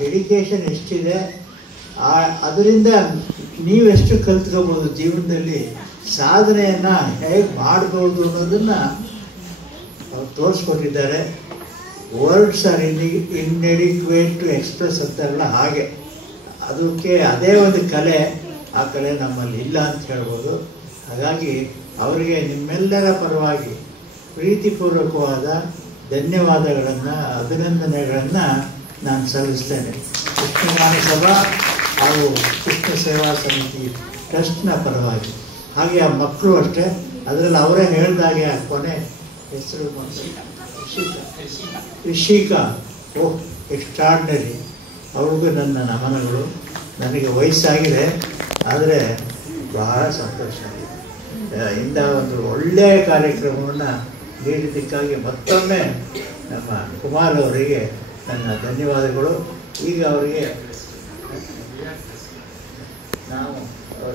Dedication ಎಷ್ಟಿದೆ, ಅದರಿಂದ ನೀವೆಷ್ಟು ಕಲ್ತ್ಕೋಬೋದು, ಜೀವನದಲ್ಲಿ ಸಾಧನೆಯನ್ನು ಹೇಗೆ ಮಾಡ್ಬೋದು ಅನ್ನೋದನ್ನು ಅವ್ರು ತೋರಿಸ್ಕೊಟ್ಟಿದ್ದಾರೆ. ವರ್ಡ್ಸ್ ಆರ್ ಇನ್ಎಡಿಕ್ವೇಟ್ ಟು ಎಕ್ಸ್ಪ್ರೆಸ್ ಅಂತಾರಲ್ಲ ಹಾಗೆ, ಅದಕ್ಕೆ ಅದೇ ಒಂದು ಕಲೆ, ಆ ಕಲೆ ನಮ್ಮಲ್ಲಿ ಇಲ್ಲ ಅಂತ ಹೇಳ್ಬೋದು. ಹಾಗಾಗಿ ಅವರಿಗೆ ನಿಮ್ಮೆಲ್ಲರ ಪರವಾಗಿ ಪ್ರೀತಿಪೂರ್ವಕವಾದ ಧನ್ಯವಾದಗಳನ್ನು, ಅಭಿನಂದನೆಗಳನ್ನು ನಾನು ಸಲ್ಲಿಸ್ತೇನೆ. ಕೃಷ್ಣ ಗಾನ ಸಭಾ ಹಾಗೂ ಕೃಷ್ಣ ಸೇವಾ ಸಮಿತಿ ಟ್ರಸ್ಟ್ನ ಪರವಾಗಿ. ಹಾಗೆ ಆ ಮಕ್ಕಳು ಅಷ್ಟೇ, ಅದರಲ್ಲಿ ಅವರೇ ಹೇಳಿದಾಗೆ ಆ ಕೊನೆ ಹೆಸರು ರಿಷಿಕಾ, ಓಹ್ ಎಕ್ಸ್ಟ್ರಾರ್ಡಿನರಿ, ಅವ್ರಿಗೂ ನನ್ನ ನಮನಗಳು. ನನಗೆ ವಯಸ್ಸಾಗಿದೆ, ಆದರೆ ಬಹಳ ಸಂತೋಷ ಆಗಿದೆ. ಇಂಥ ಒಂದು ಒಳ್ಳೆಯ ಕಾರ್ಯಕ್ರಮವನ್ನು ನೀಡಿದ್ದಕ್ಕಾಗಿ ಮತ್ತೊಮ್ಮೆ ನಮ್ಮ ಕುಮಾರ್ ಅವರಿಗೆ ನನ್ನ ಧನ್ಯವಾದಗಳು. ಈಗ ಅವರಿಗೆ ನಾವು